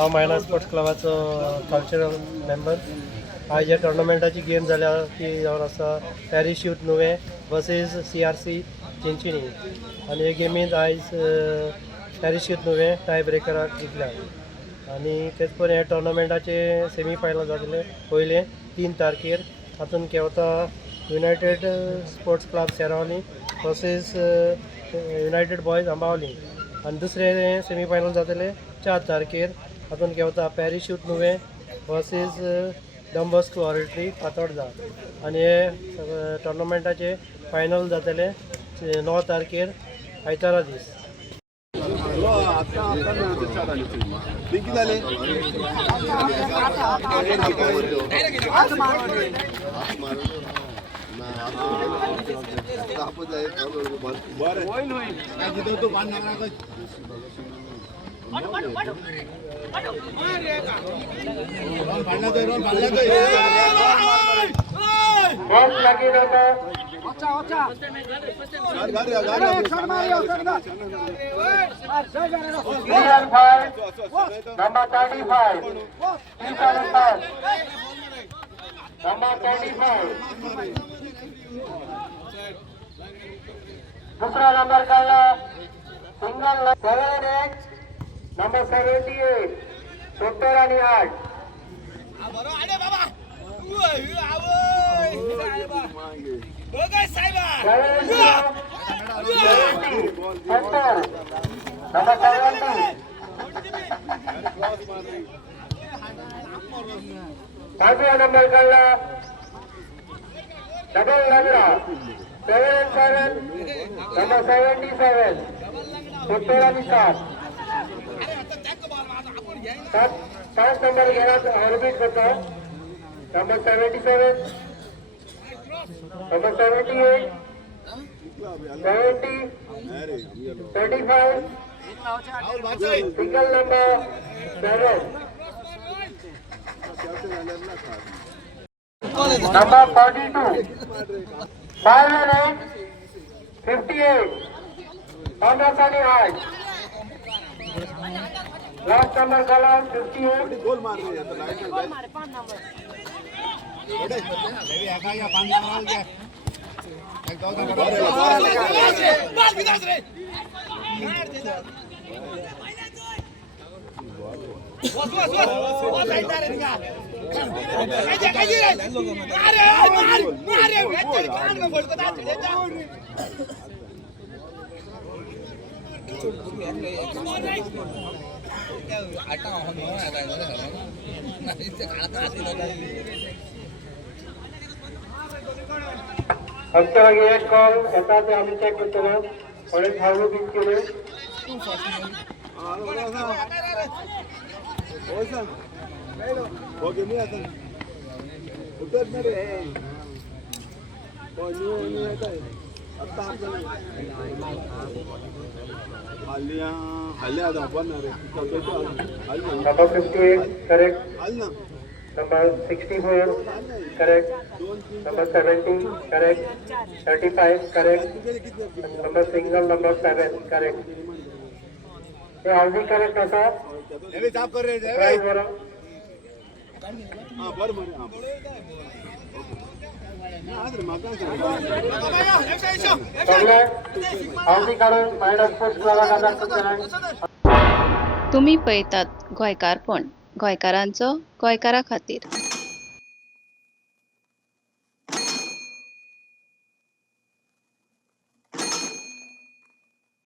हांव मायना sports क्लबाचो cultural member. आज ह्या टोर्नामेंटाची गेम जाल्या ती जावन आसा पॅरिशूट नुवें वर्सेस CRC चिंचिणी. आनी हे गेमींत आयज पॅरिशूट नुवें टाय ब्रेकराक जिखल्या. आनी तेच पळोवन हे टोर्नामेंटाचे सेमी फायनल जातले पयलें 3 तारखेर. हातूंत केवता united sports club Seravali versus united boys Ambavali. आनी दुसरे सेमी फायनल जातले 4 तारखेर. हातूंत केवता पॅरिशूट Nuvem versus Don Bosco oratory Fatorda. आनी हे टोर्नामेंटाचे फायनल जातले 9 तारखेर आयतारा दीस. दूसरा नंबर का सिंगल 7-8 नंबर 78 70 आणि 8. पाचवा नंबर काढला डबल लागला 7-7 नंबर 77 70 आणि 7. 5 नंबर गेला ऑर्बिट करता number 77 number 78 70 35 single number 7 number 42 5-8 58 15 आणि 8. लास्ट नंबर काला 58 गोल मार रही है तो लाइट मारे 5 नंबर या 5 नंबर गया एक दो बाल विदास रे वो साइड रे निका काजी रे अरे मार वेच कान में बोल को दा चले जा आमच्या मागे एक कॉल येता ते आम्ही चेक करतलो. कोणी धावू बीन केले number 58 correct number 64 correct number 70 correct 35 correct number single number 7 correct. हे ऑलरेडी करेक्ट असा प्राइस बरो तुम्ही पळयतात गोंयकारपण, गोंयकारांचो गोंयकारा खातीर.